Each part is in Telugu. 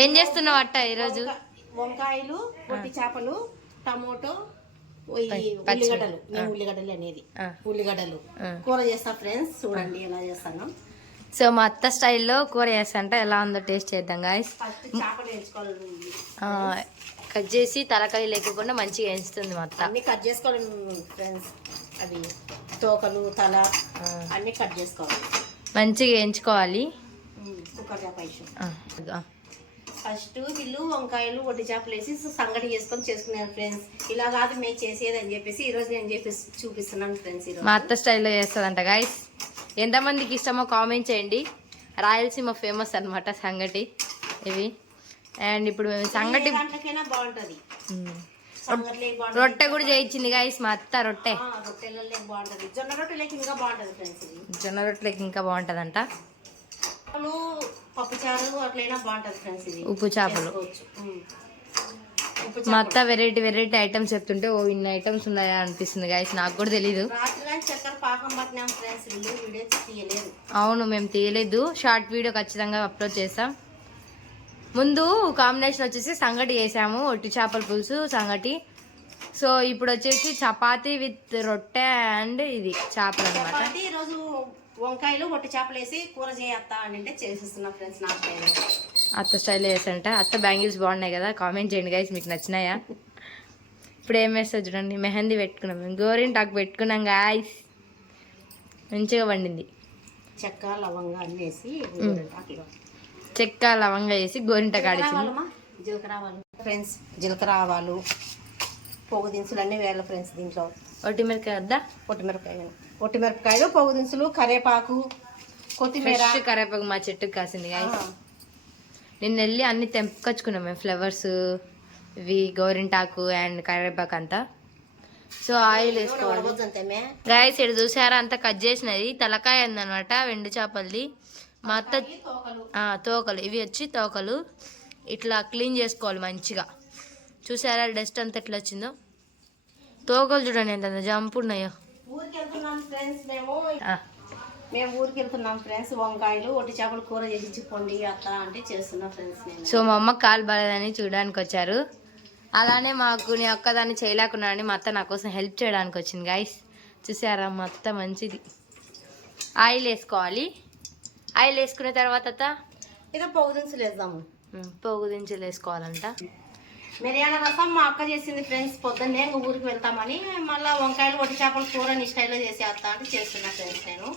ఏం చేస్తున్నావు అట్ట ఈరోజు? వంకాయలు, పొట్టి చేపలు, టమోటో, ఉల్లిగడ్డలు. నేను ఉల్లిగడ్డలు అనేది ఉల్లిగడ్డలు కూర చేస్తా ఫ్రెండ్స్. చూడండి ఎలా చేస్తాను. సో మా అత్త స్టైల్లో కూర చేస్తా, ఎలా ఉందో టేస్ట్ చేద్దాం గాయస్. చేపలు వేయించుకోవాలి, కట్ చేసి తలకాయ లేకుండా మంచిగా వేస్తుంది మా అత్త. అన్ని కట్ చేసుకోవాలి ఫ్రెండ్స్. అవి తోకలు, తల అన్ని కట్ చేసుకోవాలి, మంచిగా వేయించుకోవాలి. కుక్కర్ చేప ఫస్ట్ వీళ్ళు వంకాయలు, వడ్డీ చేపలు వేసి సంగటి చేసుకున్నారు ఫ్రెండ్స్. ఇలా కాదు మేము చేసేది అని చెప్పేసి ఈరోజు నేను చూపిస్తున్నాను ఫ్రెండ్స్. మా అత్త స్టైల్లో చేస్తుందంట గాయస్. ఎంతమందికి ఇష్టమో కామెంట్ చేయండి. రాయలసీమ ఫేమస్ అనమాట సంగటి ఇవి. అండ్ ఇప్పుడు మేము సంగటి బాగుంటది, రొట్టె కూడా చేయించింది గాయస్ మా అత్త. రొట్టె బాగుంటది, జొన్న రొట్టెలకి ఇంకా బాగుంటది ఫ్రెండ్స్. జొన్న రొట్టెలకి ఇంకా బాగుంటదంట. పప్పు చారు అట్లయినా బాగుంటది ఫ్రెండ్స్. ఇది ఉప్పు చేపలు. మా అత్త వెరైటీ వెరైటీ ఐటమ్స్ చెప్తుంటే ఓ ఇన్ని ఐటమ్స్ ఉన్నాయా అనిపిస్తుంది గాయస్. నాకు కూడా తెలీదు. అవును, మేము తీయలేదు. షార్ట్ వీడియో ఖచ్చితంగా అప్లోడ్ చేస్తాం. ముందు కాంబినేషన్ వచ్చేసి సంగటి వేసాము, ఒట్టి చేపల పులుసు సంగటి. సో ఇప్పుడు వచ్చేసి చపాతీ విత్ రొట్టె అండ్ ఇది చేపలు అనమాట. ఈరోజు వంకాయలు, ఒట్టి చేపలు వేసి కూర చేయత్తా అంటే చేసేస్తున్నా ఫ్రెండ్స్. నా స్టైల్, అత్త స్టైల్లో వేసంట. అత్త బ్యాంగిల్స్ బాగున్నాయి కదా, కామెంట్ చేయండి గైస్ మీకు నచ్చినాయా. ఇప్పుడు ఏం వేస్తుంది చూడండి, మెహందీ పెట్టుకున్నాం, మేము గోరింటాకు పెట్టుకున్నాం గాయస్. మంచిగా వండింది. చెక్క లవంగా అన్నీ వేసి చెక్క లవంగా వేసి గోరింటాకు ఆడించింది. జీలకర్ర ఆవాలు ఫ్రెండ్స్, జీలకర్ర ఆవాలు, పోగు దినుసులు అన్నీ వేయాలి ఫ్రెండ్స్. దీంట్లో ఒట్టిమిరకాయ వద్దా? ఒట్టిమిరపకాయలు, పోగు దినుసులు, కరివేపాకు, కొత్తిమీర. కరివేపాకు మా చెట్టుకు కాసింది గాయస్. నిన్న వెళ్ళి అన్ని తెంపుకొచ్చుకున్నాం మేము, ఫ్లవర్స్ ఇవి, గోరింటాకు అండ్ కరివేపాకు అంతా. సో ఆయిల్ వేసుకోవాలి గాయస్. ఇక్కడ చూసారా అంతా కట్ చేసినది తలకాయ ఉందనమాట, వెండు చేపలది. మా అత్త తోకలు, ఇవి వచ్చి తోకలు ఇట్లా క్లీన్ చేసుకోవాలి మంచిగా. చూసారా డస్ట్ అంతా ఎట్లా వచ్చిందో. తోకలు చూడండి ఎంత జంపు ఉన్నాయో. మేము ఊరికి వెళ్తున్నాం ఫ్రెండ్స్. వంకాయలు, ఒట్టి చేపలు కూర చేయించుకోండి అత్త అంటే చేస్తున్నా ఫ్రెండ్స్. సో మా అమ్మ కాలు బాలేదని చూడడానికి వచ్చారు. అలానే మాకు నీ ఒక్కదాన్ని చేయలేకున్నానని మా అత్త నా కోసం హెల్ప్ చేయడానికి వచ్చింది గాయస్. చూసారా మా అత్త మంచిది. ఆయిల్ వేసుకోవాలి. ఆయిల్ వేసుకున్న తర్వాత ఏదో పోగు దినుసులు వేద్దాము. పోగు దినుసులు వేసుకోవాలంట. మిరియాల రసం మా అక్క చేసింది ఫ్రెండ్స్. పొద్దున్నే ఊరికి వెళ్తామని మళ్ళీ వంకాయలు, ఒట్టి చేపల కూర నీ స్టైల్లో చేసేస్తా అంటే చేస్తున్నా ఫ్రెండ్స్ నేను.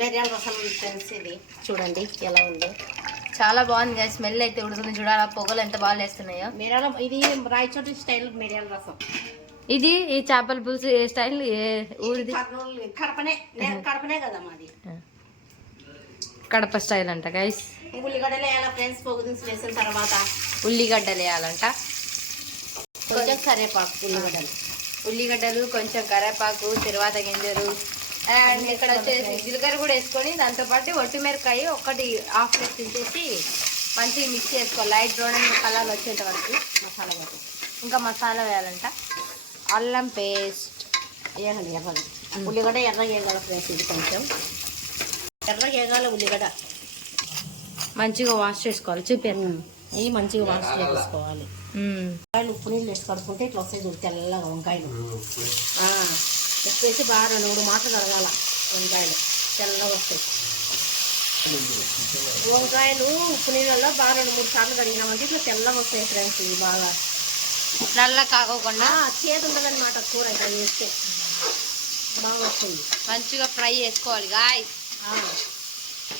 మిరియాల రసం ఫ్రెండ్స్, ఇది చూడండి ఎలా ఉందో. చాలా బాగుంది కదా, స్మెల్ అయితే ఉడుతుంది. చూడాలా పొగలు ఎంత బాగా వేస్తున్నాయో. మిరియాల, ఇది రాయచోటి స్టైల్ మిరియాల రసం. ఇది ఈ చేపల పులుసు ఏ స్టైల్, ఏ ఊరిది? కడపనే కదా మాది, కడప స్టైల్ అంట గైస్. ఉల్లిగడ్డలు వేయాలి ఫ్రెండ్స్. పోగు దినుసులు వేసిన తర్వాత ఉల్లిగడ్డలు వేయాలంట, కొంచెం కరివేపాకు, ఉల్లిగడ్డలు కొంచెం కరివేపాకు, తర్వాత గింజలు అండ్ ఇక్కడ వచ్చేసి జీలకర్ర కూడా వేసుకొని దాంతోపాటు ఒట్టిమిరకాయ ఒకటి హాఫ్ ప్లేట్ తించేసి మంచిగా మిక్స్ చేసుకోవాలి. లైట్ బ్రౌన్ కలర్ వచ్చేంత వరకు మసాలా పట్టు. ఇంకా మసాలా వేయాలంట. అల్లం పేస్ట్ వేయాలండి, ఎర్రగా. ఉల్లిగడ్డ ఎర్రగా వేయగల ఫ్రెండ్స్. ఇది కొంచెం ఎర్రగా వేయగాల ఉల్లిగడ్డ మంచిగా వాష్ చేసుకోవాలి. చూపాను, ఇవి మంచిగా వాష్ చేసుకోవాలి. వంకాయలు ఉప్పు నీళ్ళు వేసి కడుక్కుంటే ఇట్లా వస్తాయి చూడు తెల్లగా వంకాయలు. ఉప్పు వేసి బాగా 2-3 మాటలు కడగాల. వంకాయలు తెల్లగా వస్తాయి. వంకాయలు ఉప్పు నీళ్ళల్లో బాగా 2-3 సార్లు కడిగినామంటే ఇట్లా తెల్లగా వస్తాయి ఫ్రెండ్స్. ఇవి బాగా నల్ల కాకోకుండా చేదు ఉండదన్నమాట కూర ఇట్లా వేస్తే బాగా వస్తుంది. మంచిగా ఫ్రై చేసుకోవాలి గాయ్స్.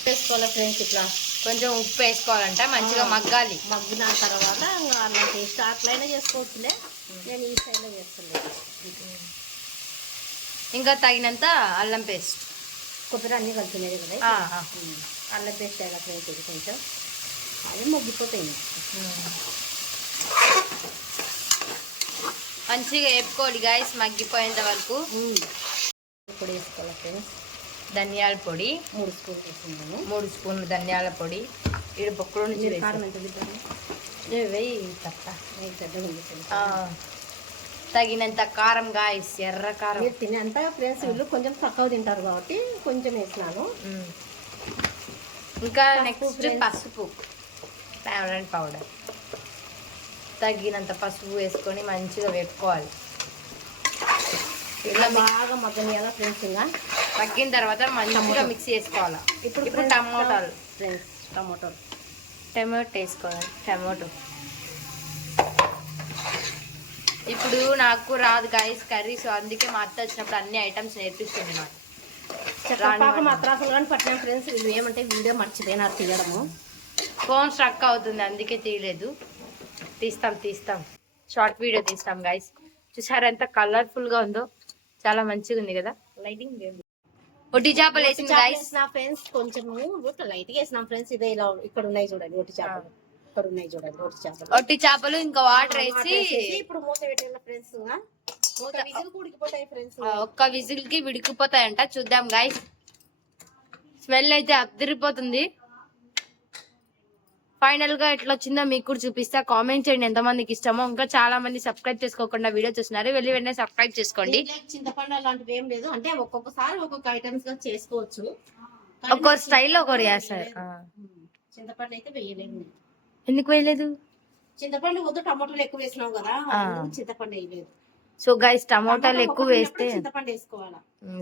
వేసుకోవాలి ఫ్రెండ్స్. ఇట్లా కొంచెం ఉప్పు వేసుకోవాలంట, మంచిగా మగ్గాలి. మగ్గిన తర్వాత అల్లం పేస్ట్ అట్లయినా చేసుకోవచ్చులే, నేను ఈ స్టైల్లో చేస్తున్నాను. ఇంకా తగినంత అల్లం పేస్ట్, కొబ్బరి అన్నీ కలిపినది కదా. అల్లం పేస్ట్ అయినా ఫ్రెండ్స్ ఇది కొంచెం అది మగ్గిపోతాయి. మంచిగా వేపుకోవాలి గాయస్ మగ్గిపోయేంత వరకు. ఇప్పుడు వేసుకోవాలి ఫ్రెండ్స్. ధనియాల పొడి 3 స్పూన్లు వేసుకున్నాను. 3 స్పూన్లు ధనియాల పొడి. ఇది బొక్కలో నుంచి తగినంత కారం గాయస్, ఎర్ర కారం. తినేంత ఫ్రెండ్స్ వీళ్ళు కొంచెం తక్కువ తింటారు కాబట్టి కొంచెం వేసినాను. ఇంకా నెక్స్ట్ పసుపు. టామరెంట్ పౌడర్, తగినంత పసుపు వేసుకొని మంచిగా వేపుకోవాలి. ఇలా బాగా మగ్గనియాల ఫ్రెండ్స్. ఇంకా తగ్గిన తర్వాత మంచిగా మిక్స్ చేసుకోవాలి. ఇప్పుడు టమోటాలు ఫ్రెండ్స్, టమోటో వేసుకోవాలి. టమోటో ఇప్పుడు నాకు రాదు గైస్ కర్రీ, సో అందుకే మా అత్త వచ్చినప్పుడు అన్ని ఐటమ్స్ నేర్పిస్తుంది నాకు. చక్కెరపాక మద్రాసులు కానీ పట్టిన ఫ్రెండ్స్. వీళ్ళు ఏమంటే వీడియో మర్చిపోయినారు తీయడము. ఫోన్ స్ట్రక్ అవుతుంది అందుకే తీయలేదు. తీస్తాం షార్ట్ వీడియో తీస్తాం గైస్. చూసారా ఎంత కలర్ఫుల్ గా ఉందో, చాలా మంచిగా ఉంది కదా. లైటింగ్ ఒట్టి చేపలు వేసింది గైస్ ఫ్రెండ్స్. కొంచెం లైట్ గా వేసినాం ఫ్రెండ్స్. ఇదే ఇలా ఇక్కడ ఉన్నాయి చూడండి ఒట్టి చేపలు. ఇక్కడ ఉన్నాయి చూడండి ఒట్టి చేపలు. ఇంకా వాటర్ వేసి ఇప్పుడు మూత పెట్టిన ఫ్రెండ్స్. ఉడికిపోతాయి ఫ్రెండ్స్. ఒక్క విజిల్ కి విడికిపోతాయంట. చూద్దాం గైస్. స్మెల్ అయితే అదిరిపోతుంది. ఫైనల్ గా ఎట్లా వచ్చిందో మీకు కూడా చూపిస్తా. కామెంట్ చేయండి ఎంతమందికి ఇష్టమో. ఇంకా చాలా మంది సబ్స్క్రైబ్ చేసుకోకుండా వీడియో చూస్తున్నారు, వెళ్ళి వెంటనే సబ్స్క్రైబ్ చేసుకోండి. చింతపండు అలాంటివి ఏం లేదు. అంటే ఒక్కొక్కసారి ఒక్కొక్క ఐటమ్స్ గా చేసుకోవచ్చు. ఒక్కొక్క స్టైల్లో ఒకరు చేస్తారు. చింతపండు అయితే వేయలేదు. ఎందుకు వేయలేదు? చింతపండు వద్దు, టమాటాలు ఎక్కువ వేసినాం కదా, చింతపండు వేయలేదు. సో గైస్ టమోటాలు ఎక్కువ వేస్తే చింతపండు వేసుకోవాలా,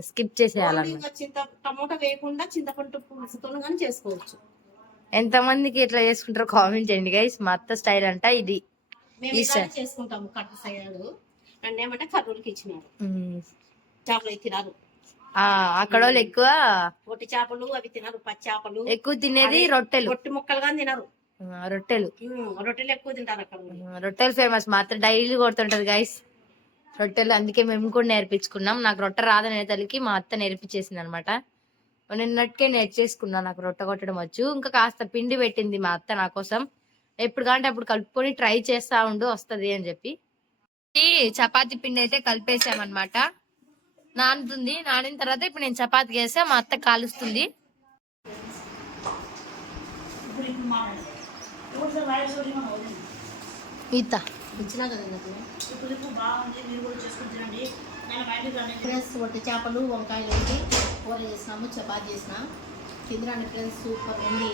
స్కిప్ చేసేయాలి. టమోటా వేయకుండా చింతపండు పులుసుతో కానీ చేసుకోవచ్చు. ఎంత మందికి ఎట్లా చేసుకుంటారో కామెంట్ చేయండి గైస్. మా అత్త స్టైల్ అంట ఇది. చేసుకుంటాము కట్ట సైడ్. నన్ను ఏమంటే కర్నూలుకి ఇచ్చినారు. చేపలు అయితే తినారు అక్కడ వాళ్ళు ఎక్కువ. ఒట్టి చేపలు అవి తినరు. పచ్చి చేపలు ఎక్కువ తినేది రొట్టెలు. రొట్టె ముక్కలు కానీ తినరు. రొట్టెలు ఎక్కువ తింటారు అక్కడ. రొట్టెలు ఫేమస్. మాత్రం డైలీ కొడుతుంటది గైస్ రొట్టెలు. అందుకే మేము కూడా నేర్పించుకున్నాం. నాకు రొట్టె రాదనే తల్లికి మా అత్త నేర్పించేసింది అనమాట. నిన్నటికే నేర్చేసుకున్నా, నాకు రొట్టె కొట్టడం వచ్చు. ఇంకా కాస్త పిండి పెట్టింది మా అత్త నా కోసం. ఎప్పుడు కాంటే అప్పుడు కలుపుకొని ట్రై చేస్తా ఉండు వస్తుంది అని చెప్పి. ఈ చపాతీ పిండి అయితే కలిపేసామన్నమాట. నానుతుంది. నానిన తర్వాత ఇప్పుడు నేను చపాతీ చేసా, మా అత్త కాలుస్తుంది. ఈత ఇచ్చినా కదా ఫ్రెండ్స్. ఒట్టి చేపలు వంకాయలు వేసి కూర చేసినాము, చపాతి చేసిన. తిందిరండి ఫ్రెండ్స్, సూపర్ ఉంది.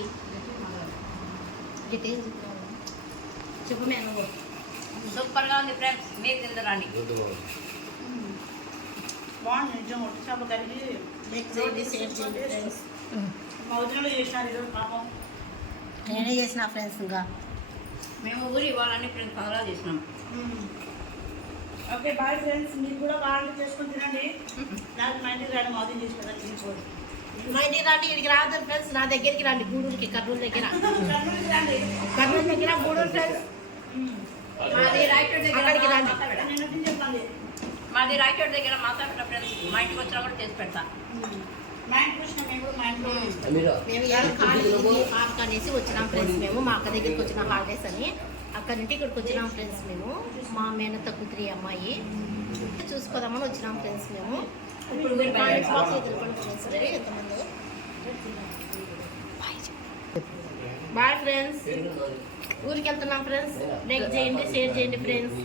చెప్పు మేము సూపర్ గా ఉంది ఫ్రెండ్స్, మీరు తిందరండి. బాగుంది నిజం. ఒట్టి చేప కలిగి నేనే చేసిన ఫ్రెండ్స్. ఇంకా మేము ఊరి ఇవ్వాలని ఫ్రెండ్స్ పనులు చేసినాం. Okay bye friends. మీరు కూడా బాగా చేసుకొని తినండి. నాకు మా ఇంటికి రాండి, మోదీ చేసుకోండి. తీసుకోండి. మా ఇంటికి రండి, ఇక్కడికి రావద్దు ఫ్రెండ్స్. నా దగ్గరికి రండి, గూడూరుకి, కర్నూలు దగ్గర. కర్నూలు దగ్గర గూడూరు ఫ్రెండ్స్. అక్కడికి రండి. మాది రాయచోటి దగ్గర మాట్లాడుతున్న ఫ్రెండ్స్. మా ఇంటికి వచ్చినా కూడా చేసి పెడతా. మేము పార్క్ అనేసి వచ్చినాం ఫ్రెండ్స్. మేము మా అక్క దగ్గరికి వచ్చిన హాలిడేస్ అని అక్కడి నుండి ఇక్కడికి వచ్చినాం ఫ్రెండ్స్. మేము మా మేనత్త కూతురి అమ్మాయి చూసుకోదామని వచ్చినాం ఫ్రెండ్స్. మేము ఇప్పుడు ఎంతమంది బాయ్ ఫ్రెండ్స్. ఊరికి వెళ్తున్నాం ఫ్రెండ్స్. లైక్ చేయండి, షేర్ చేయండి ఫ్రెండ్స్.